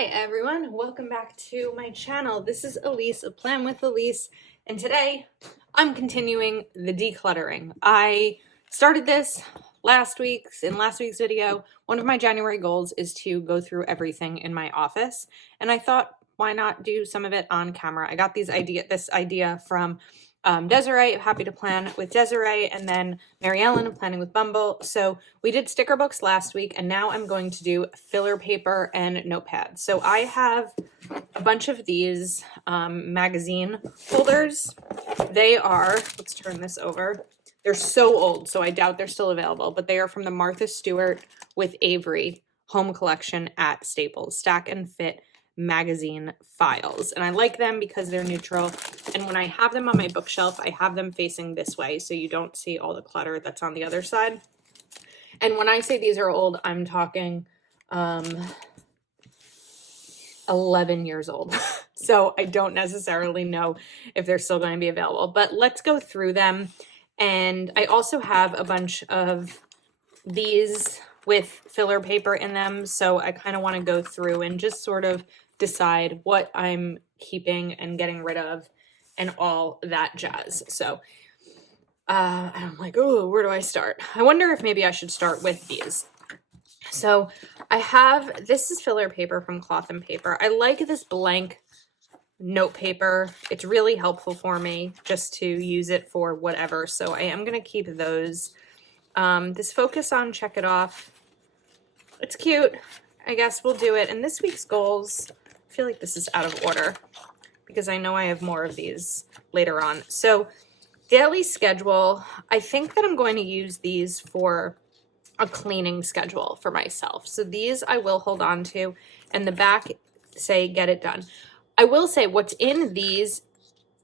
Hi everyone, welcome back to my channel. This is Elise of Plan with Elise, and today I'm continuing the decluttering. I started this in last week's video. One of my January goals is to go through everything in my office, and I thought, why not do some of it on camera? I got this idea from Desiree, Happy to Plan with Desiree, and then Mary Ellen of Planning with Bumble. So we did sticker books last week, and now I'm going to do filler paper and notepads. So I have a bunch of these magazine holders. They are, let's turn this over. They're so old, so I doubt they're still available, but they are from the Martha Stewart with Avery home collection at Staples. Stack and Fit magazine files, and I like them because they're neutral, and when I have them on my bookshelf I have them facing this way so you don't see all the clutter that's on the other side. And when I say these are old, I'm talking 11 years old. So I don't necessarily know if they're still going to be available, but let's go through them. And I also have a bunch of these with filler paper in them, so I kind of want to go through and just sort of decide what I'm keeping and getting rid of and all that jazz. So I'm like, oh, where do I start? I wonder if maybe I should start with these. So I have, this is filler paper from Cloth and Paper. I like this blank note paper. It's really helpful for me just to use it for whatever, so I am going to keep those. This Focus on Check It Off, it's cute. I guess we'll do it. And this week's goals, I feel like this is out of order because I know I have more of these later on. So daily schedule, I think that I'm going to use these for a cleaning schedule for myself. So these I will hold on to, and the back say get it done. I will say what's in these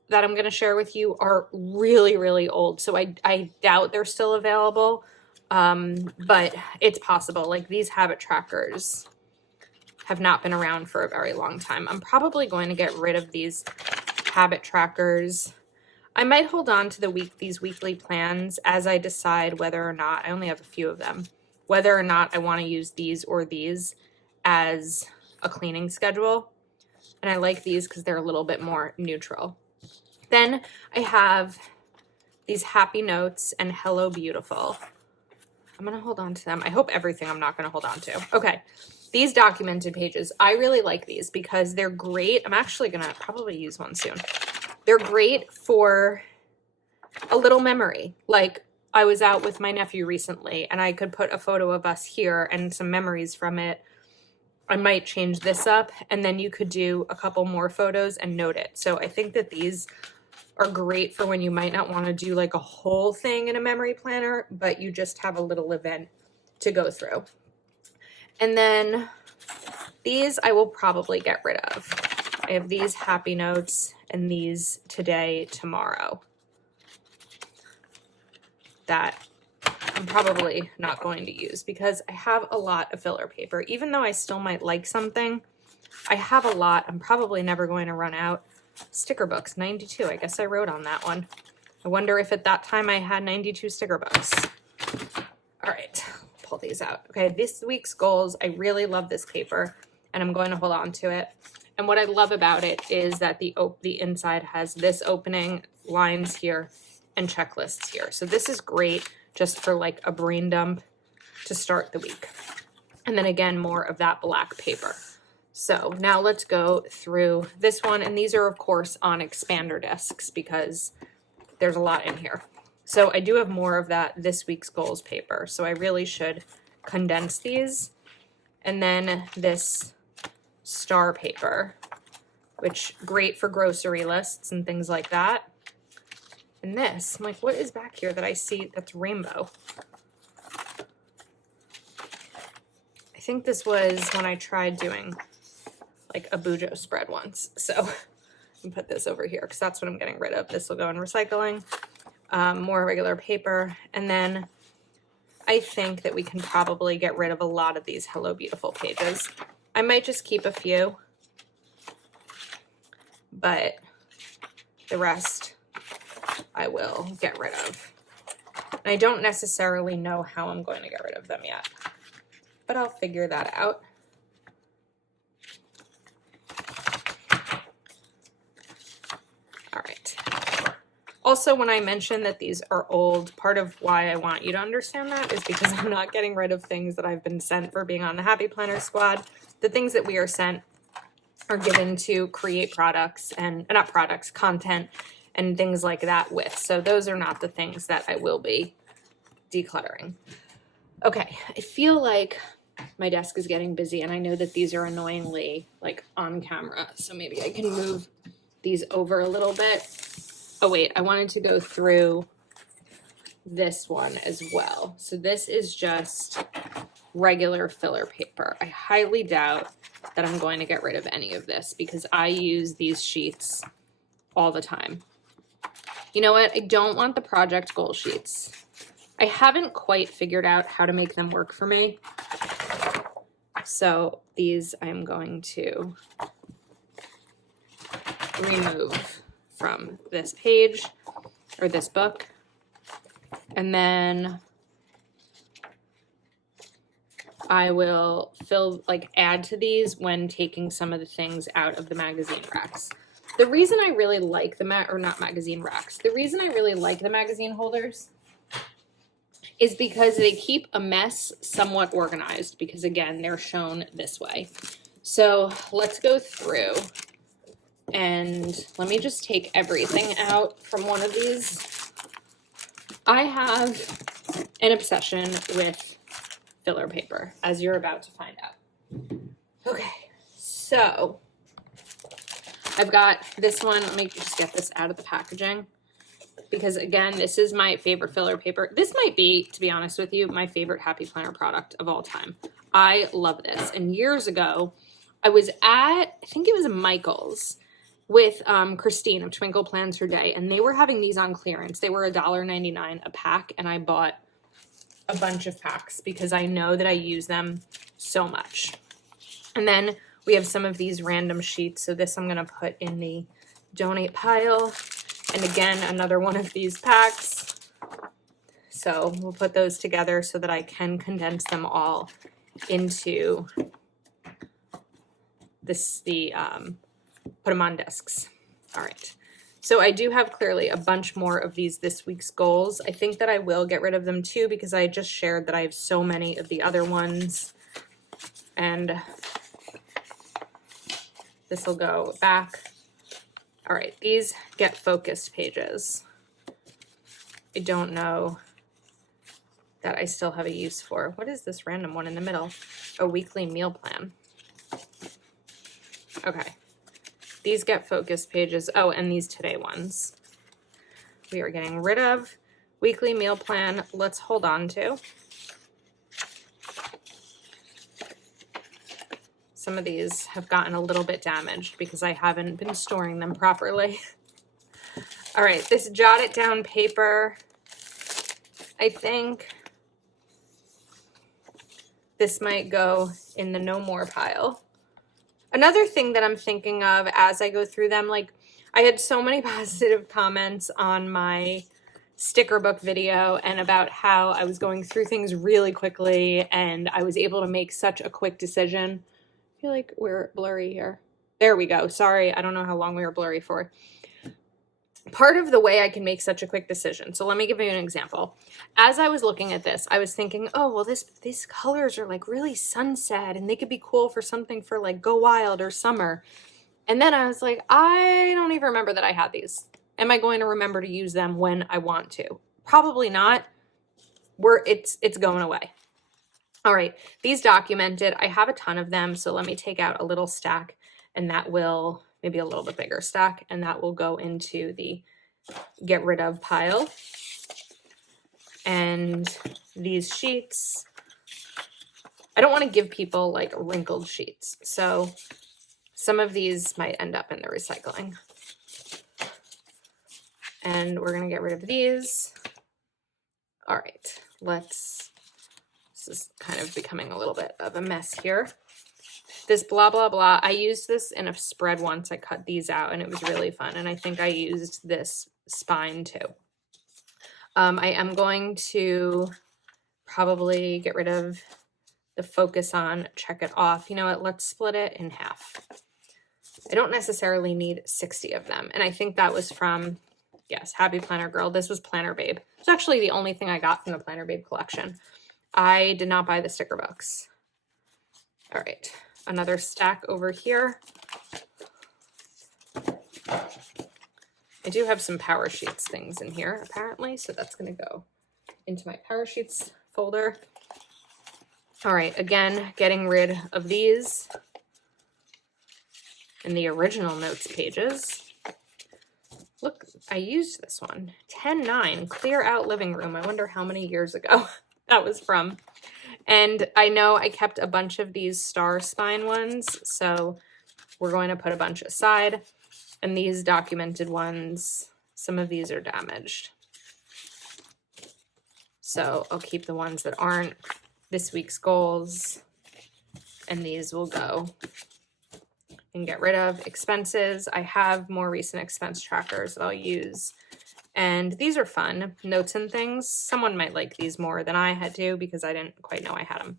that I'm going to share with you are really, really old. So I doubt they're still available, but it's possible. Like these habit trackers have not been around for a very long time. I'm probably going to get rid of these habit trackers. I might hold on to these weekly plans as I decide whether or not, I only have a few of them, whether or not I want to use these or these as a cleaning schedule. And I like these because they're a little bit more neutral. Then I have these Happy Notes and Hello Beautiful. I'm going to hold on to them. I hope everything I'm not going to hold on to. Okay. These documented pages, I really like these because they're great. I'm actually going to probably use one soon. They're great for a little memory. Like I was out with my nephew recently and I could put a photo of us here and some memories from it. I might change this up and then you could do a couple more photos and note it. So I think that these are great for when you might not want to do like a whole thing in a memory planner, but you just have a little event to go through. And then these I will probably get rid of. I have these Happy Notes and these Today, Tomorrow that I'm probably not going to use because I have a lot of filler paper. Even though I still might like something, I have a lot. I'm probably never going to run out. Sticker books, 92. I guess I wrote on that one. I wonder if at that time I had 92 sticker books. All right, pull these out. Okay, this week's goals, I really love this paper and I'm going to hold on to it. And what I love about it is that the inside has this opening, lines here, and checklists here. So this is great just for like a brain dump to start the week. And then again, more of that black paper. So now let's go through this one. And these are of course on expander discs because there's a lot in here. So I do have more of that this week's goals paper. So I really should condense these. And then this star paper, which great for grocery lists and things like that. And this, I'm like, what is back here that I see that's rainbow? I think this was when I tried doing like a Bujo spread once. So I can put this over here because that's what I'm getting rid of. This will go in recycling. More regular paper. And then I think that we can probably get rid of a lot of these Hello Beautiful pages. I might just keep a few, but the rest I will get rid of. And I don't necessarily know how I'm going to get rid of them yet, but I'll figure that out. Also, when I mention that these are old, part of why I want you to understand that is because I'm not getting rid of things that I've been sent for being on the Happy Planner squad. The things that we are sent are given to create products and not products, content and things like that with. So those are not the things that I will be decluttering. Okay, I feel like my desk is getting busy and I know that these are annoyingly like on camera. So maybe I can move these over a little bit. Oh wait, I wanted to go through this one as well. So this is just regular filler paper. I highly doubt that I'm going to get rid of any of this because I use these sheets all the time. You know what? I don't want the project goal sheets. I haven't quite figured out how to make them work for me. So these I'm going to remove from this page or this book. And then I will add to these when taking some of the things out of the magazine racks. The reason I really like the the reason I really like the magazine holders is because they keep a mess somewhat organized because again, they're shown this way. So let's go through and let me just take everything out from one of these. I have an obsession with filler paper, as you're about to find out. Okay, so I've got this one. Let me just get this out of the packaging because again, this is my favorite filler paper. This might be, to be honest with you, my favorite Happy Planner product of all time. I love this. And years ago, I was at, I think it was Michael's with Christine of Twinkle Plans Her Day, and they were having these on clearance. They were $1.99 a pack, and I bought a bunch of packs because I know that I use them so much. And then we have some of these random sheets. So this I'm going to put in the donate pile. And again, another one of these packs. So we'll put those together so that I can condense them all into this, put them on discs. All right. So I do have clearly a bunch more of these this week's goals. I think that I will get rid of them too because I just shared that I have so many of the other ones. And this will go back. All right, these get focused pages. I don't know that I still have a use for. What is this random one in the middle? A weekly meal plan. Okay. These get focused pages. Oh, and these today ones. We are getting rid of weekly meal plan. Let's hold on to. Some of these have gotten a little bit damaged because I haven't been storing them properly. All right, this jot it down paper. I think this might go in the no more pile. Another thing that I'm thinking of as I go through them, like I had so many positive comments on my sticker book video and about how I was going through things really quickly and I was able to make such a quick decision. I feel like we're blurry here. There we go. Sorry, I don't know how long we were blurry for. Part of the way I can make such a quick decision. So let me give you an example. As I was looking at this, I was thinking, oh, well, these colors are like really sunset and they could be cool for something for like Go Wild or summer. And then I was like, I don't even remember that I had these. Am I going to remember to use them when I want to? Probably not. It's going away. All right, these documented. I have a ton of them. So let me take out a little stack and that will, maybe a little bit bigger stack, and that will go into the get rid of pile. And these sheets, I don't want to give people like wrinkled sheets. So some of these might end up in the recycling. And we're going to get rid of these. All right, this is kind of becoming a little bit of a mess here. This blah, blah, blah. I used this in a spread once. I cut these out and it was really fun. And I think I used this spine too. I am going to probably get rid of the focus on, check it off. You know what? Let's split it in half. I don't necessarily need 60 of them. And I think that was from Yes, Happy Planner Girl. This was Planner Babe. It's actually the only thing I got from the Planner Babe collection. I did not buy the sticker books. All right, another stack over here. I do have some Power Sheets things in here, apparently, so that's going to go into my Power Sheets folder. All right, again, getting rid of these in the original notes pages. Look, I used this one. 10-9, Clear Out Living Room. I wonder how many years ago that was from. And I know I kept a bunch of these star spine ones, so we're going to put a bunch aside. And these documented ones, some of these are damaged. So I'll keep the ones that aren't this week's goals, and these will go and get rid of. Expenses, I have more recent expense trackers that I'll use. And these are fun, notes and things. Someone might like these more than I had to because I didn't quite know I had them.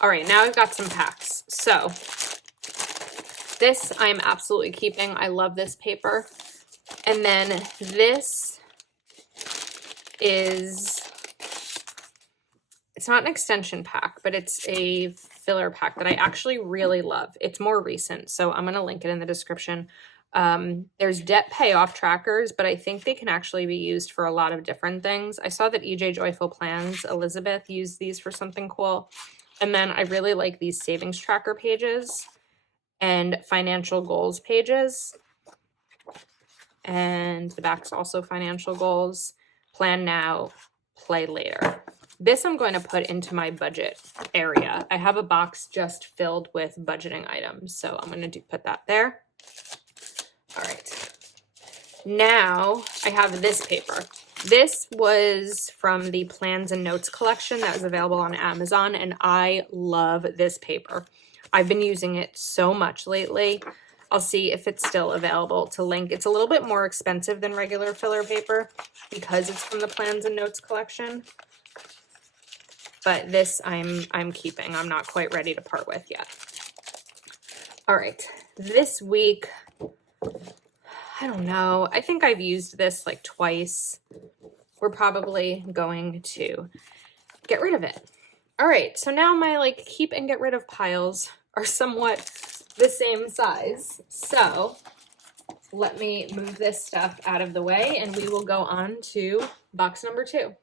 All right, now I've got some packs. So this I'm absolutely keeping. I love this paper. And then this is, it's not an extension pack, but it's a filler pack that I actually really love. It's more recent, so I'm going to link it in the description. There's debt payoff trackers, but I think they can actually be used for a lot of different things. I saw that EJ Joyful Plans, Elizabeth, used these for something cool. And then I really like these savings tracker pages and financial goals pages. And the back's also financial goals. Plan now, play later. This I'm going to put into my budget area. I have a box just filled with budgeting items, so I'm going to put that there. All right. Now I have this paper. This was from the Plans and Notes collection that was available on Amazon, and I love this paper. I've been using it so much lately. I'll see if it's still available to link. It's a little bit more expensive than regular filler paper because it's from the Plans and Notes collection. But this I'm keeping. I'm not quite ready to part with yet. All right. This week, I don't know. I think I've used this like twice. We're probably going to get rid of it. All right. So now my like keep and get rid of piles are somewhat the same size. So let me move this stuff out of the way and we will go on to box number 2.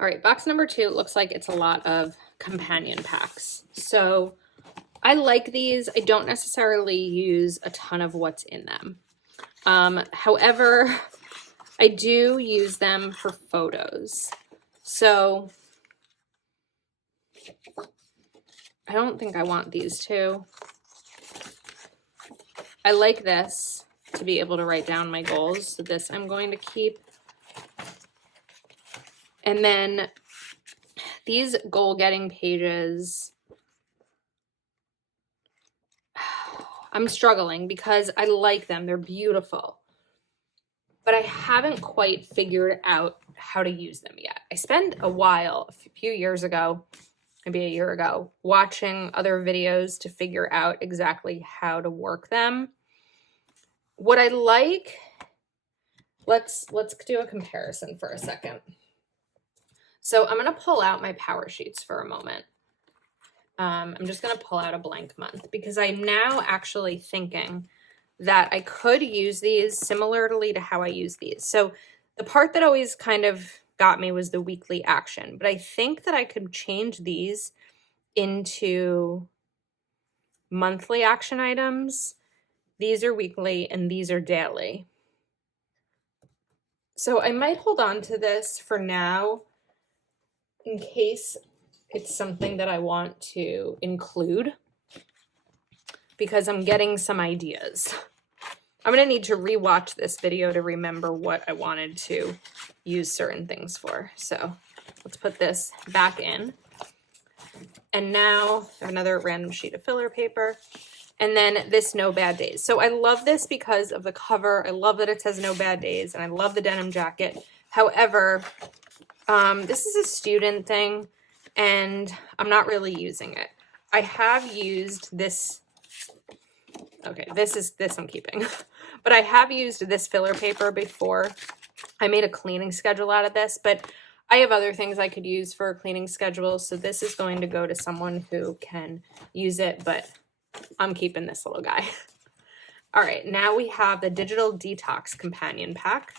All right, box number 2 looks like it's a lot of companion packs. So I like these. I don't necessarily use a ton of what's in them. However, I do use them for photos. So I don't think I want these two. I like this to be able to write down my goals. So this I'm going to keep. And then these goal-getting pages, I'm struggling because I like them. They're beautiful. But I haven't quite figured out how to use them yet. I spent a while, a few years ago, maybe a year ago, watching other videos to figure out exactly how to work them. What I like, let's do a comparison for a second. So I'm going to pull out my Power Sheets for a moment. I'm just going to pull out a blank month because I'm now actually thinking that I could use these similarly to how I use these. So the part that always kind of got me was the weekly action, but I think that I could change these into monthly action items. These are weekly and these are daily. So I might hold on to this for now in case it's something that I want to include because I'm getting some ideas. I'm going to need to rewatch this video to remember what I wanted to use certain things for. So let's put this back in. And now another random sheet of filler paper. And then this No Bad Days. So I love this because of the cover. I love that it says No Bad Days and I love the denim jacket. However, this is a student thing and I'm not really using it. I have used this. Okay, this I'm keeping. but I have used this filler paper before. I made a cleaning schedule out of this, but I have other things I could use for a cleaning schedule, so this is going to go to someone who can use it, but I'm keeping this little guy. All right, now we have the Digital Detox Companion Pack.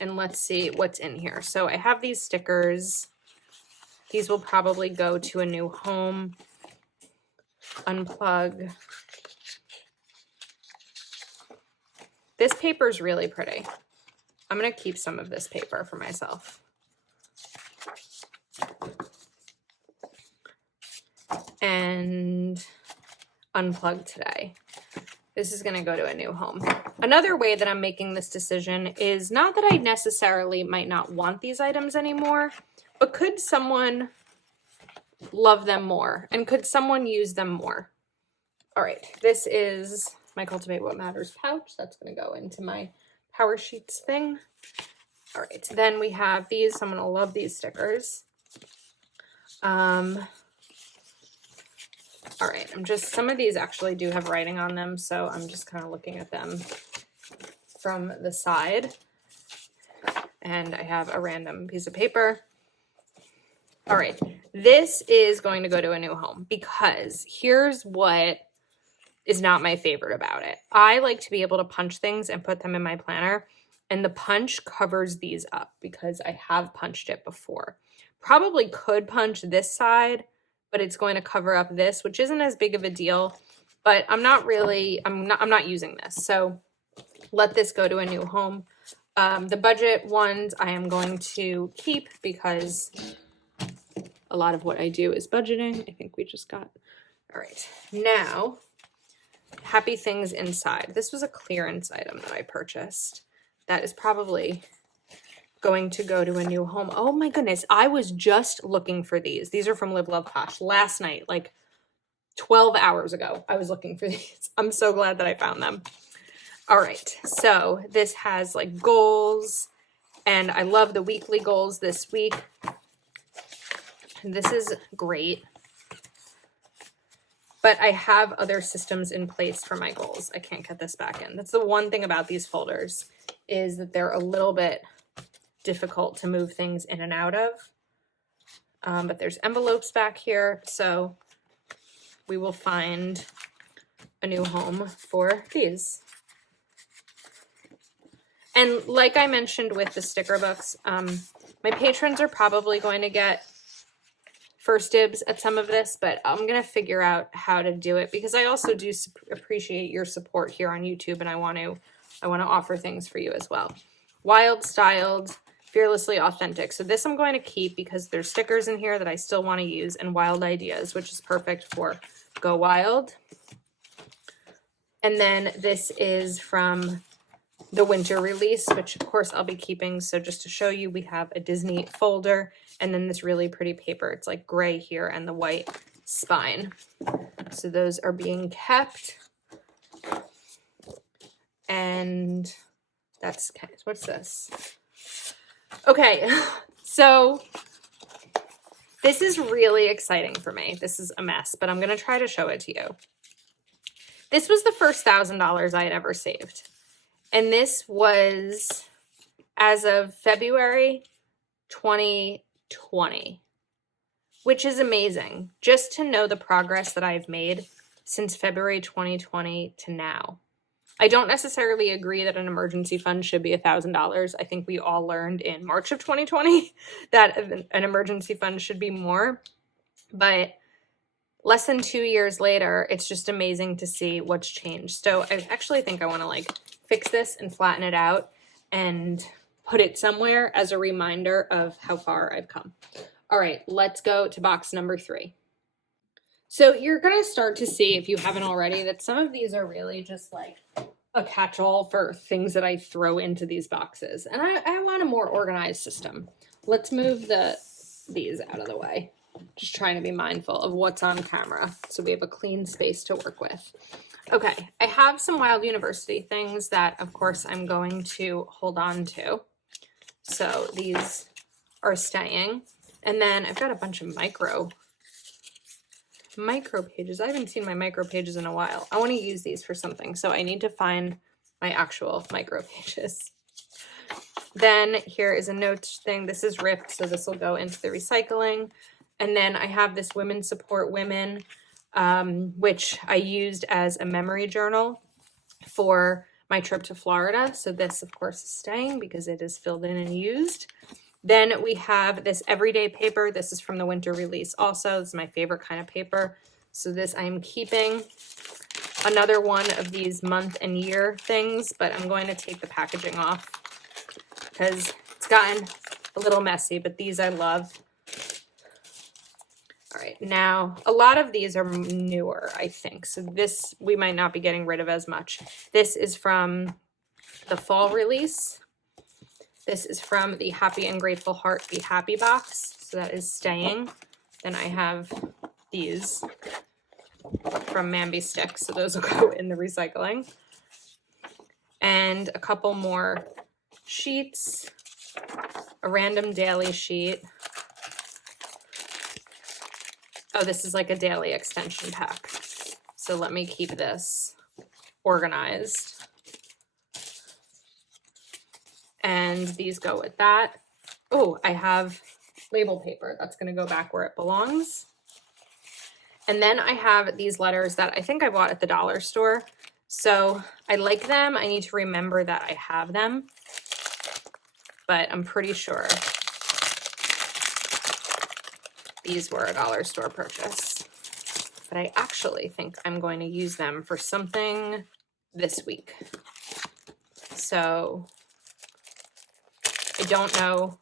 And let's see what's in here. So I have these stickers. These will probably go to a new home. Unplug. This paper is really pretty. I'm going to keep some of this paper for myself. And unplug today. This is going to go to a new home. Another way that I'm making this decision is not that I necessarily might not want these items anymore, but could someone love them more? And could someone use them more? All right, this is my Cultivate What Matters pouch. That's going to go into my Power Sheets thing. All right, then we have these. I'm going to love these stickers. All right, some of these actually do have writing on them, so I'm just kind of looking at them from the side. And I have a random piece of paper. All right, this is going to go to a new home because here's what is not my favorite about it. I like to be able to punch things and put them in my planner, and the punch covers these up because I have punched it before. Probably could punch this side, but it's going to cover up this, which isn't as big of a deal, but I'm not using this. So let this go to a new home. The budget ones I am going to keep because a lot of what I do is budgeting. I think we just got, all right. Now, Happy Things Inside. This was a clearance item that I purchased. That is probably going to go to a new home. Oh my goodness, I was just looking for these. These are from Live Love Posh. Last night, like 12 hours ago, I was looking for these. I'm so glad that I found them. All right, so this has like goals, and I love the weekly goals this week. This is great. But I have other systems in place for my goals. I can't get this back in. That's the one thing about these folders, is that they're a little bit difficult to move things in and out of. But there's envelopes back here, so we will find a new home for these. And like I mentioned with the sticker books, my patrons are probably going to get first dibs at some of this, but I'm going to figure out how to do it because I also do appreciate your support here on YouTube, and I want to offer things for you as well. Wild Styled, Fearlessly Authentic. So this I'm going to keep because there's stickers in here that I still want to use, and Wild Ideas, which is perfect for Go Wild. And then this is from the winter release, which of course I'll be keeping. So just to show you, we have a Disney folder and then this really pretty paper. It's like gray here and the white spine. So those are being kept. And that's, what's this? Okay, so this is really exciting for me. This is a mess, but I'm going to try to show it to you. This was the first $1,000 I had ever saved. And this was as of February 2020, which is amazing. Just to know the progress that I've made since February 2020 to now. I don't necessarily agree that an emergency fund should be $1,000. I think we all learned in March of 2020 that an emergency fund should be more. But less than 2 years later, it's just amazing to see what's changed. So I actually think I want to like fix this and flatten it out and put it somewhere as a reminder of how far I've come. All right, let's go to box number 3. So you're going to start to see, if you haven't already, that some of these are really just like a catch-all for things that I throw into these boxes. And I want a more organized system. Let's move these out of the way. Just trying to be mindful of what's on camera so we have a clean space to work with. Okay, I have some Wild University things that, of course, I'm going to hold on to. So these are staying. And then I've got a bunch of micro micro pages. I haven't seen my micro pages in a while. I want to use these for something, so I need to find my actual micro pages. Then here is a note thing. This is ripped, so this will go into the recycling. And then I have this Women Support Women, which I used as a memory journal for my trip to Florida. So this, of course, is staying because it is filled in and used. Then we have this everyday paper. This is from the winter release also. This is my favorite kind of paper. So this I'm keeping. Another one of these month and year things, but I'm going to take the packaging off because it's gotten a little messy, but these I love. All right, now a lot of these are newer, I think. So this we might not be getting rid of as much. This is from the fall release. This is from the Happy and Grateful Heart Be Happy box. So that is staying. Then I have these from Mamby Sticks. So those will go in the recycling. And a couple more sheets. A random daily sheet. Oh, this is like a daily extension pack. So let me keep this organized. And these go with that. Oh, I have label paper. That's going to go back where it belongs. And then I have these letters that I think I bought at the dollar store. So I like them. I need to remember that I have them. But I'm pretty sure these were a dollar store purchase. But I actually think I'm going to use them for something this week. So I don't know,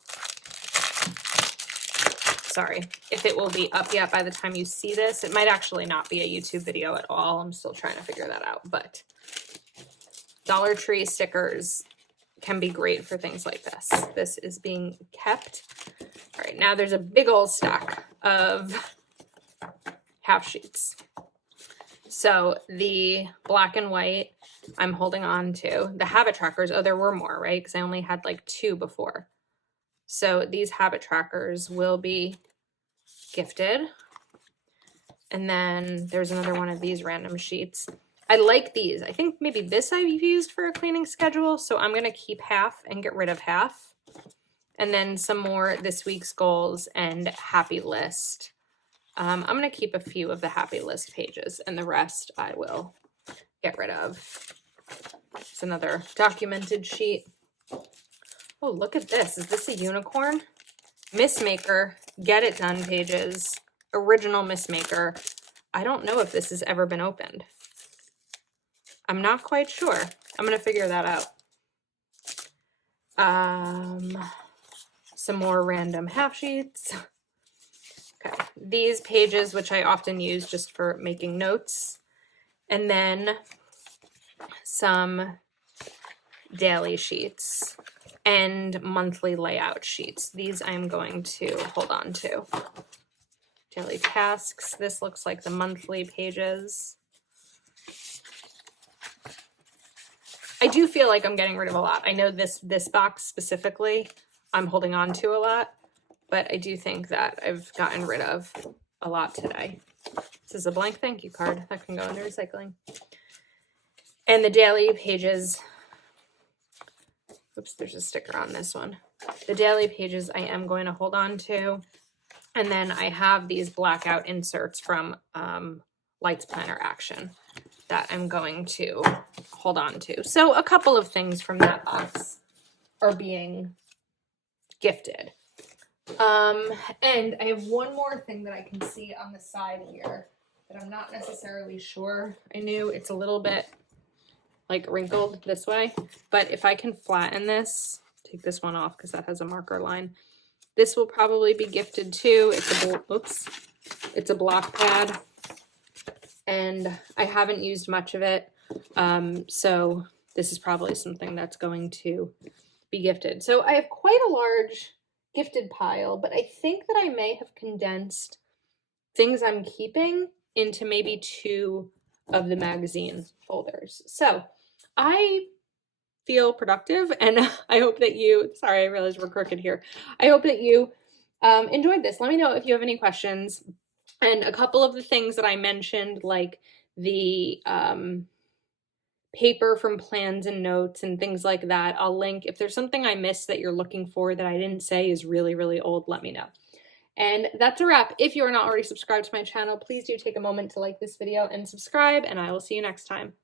sorry, if it will be up yet by the time you see this. It might actually not be a YouTube video at all. I'm still trying to figure that out, but Dollar Tree stickers can be great for things like this. This is being kept. All right, now there's a big old stack of half sheets. So the black and white, I'm holding on to. The habit trackers, oh, there were more, right? Because I only had like 2 before. So these habit trackers will be gifted. And then there's another one of these random sheets. I like these. I think maybe this I've used for a cleaning schedule. So I'm going to keep half and get rid of half. And then some more this week's goals and happy list. I'm going to keep a few of the happy list pages and the rest I will get rid of. It's another documented sheet. Oh, look at this. Is this a unicorn? Missmaker, Get It Done pages, original Missmaker. I don't know if this has ever been opened. I'm not quite sure. I'm going to figure that out. Some more random half sheets. Okay, these pages, which I often use just for making notes. And then some daily sheets and monthly layout sheets. These I'm going to hold on to. Daily tasks. This looks like the monthly pages. I do feel like I'm getting rid of a lot. I know this box specifically I'm holding on to a lot, but I do think that I've gotten rid of a lot today. This is a blank thank you card that can go in the recycling. And the daily pages, oops, there's a sticker on this one. The daily pages I am going to hold on to. And then I have these blackout inserts from Lights Planner Action that I'm going to hold on to. So a couple of things from that box are being gifted. And I have one more thing that I can see on the side here that I'm not necessarily sure I knew. It's a little bit like wrinkled this way, but if I can flatten this, take this one off because that has a marker line. This will probably be gifted too. It's a block pad, and I haven't used much of it. So this is probably something that's going to be gifted. So I have quite a large gifted pile, but I think that I may have condensed things I'm keeping into maybe 2 of the magazine folders. So I feel productive, and I hope that you, sorry, I realize we're crooked here. I hope that you enjoyed this. Let me know if you have any questions. And a couple of the things that I mentioned, like the paper from plans and notes and things like that, I'll link. If there's something I missed that you're looking for that I didn't say is really, really old, let me know. And that's a wrap. If you are not already subscribed to my channel, please do take a moment to like this video and subscribe, and I will see you next time.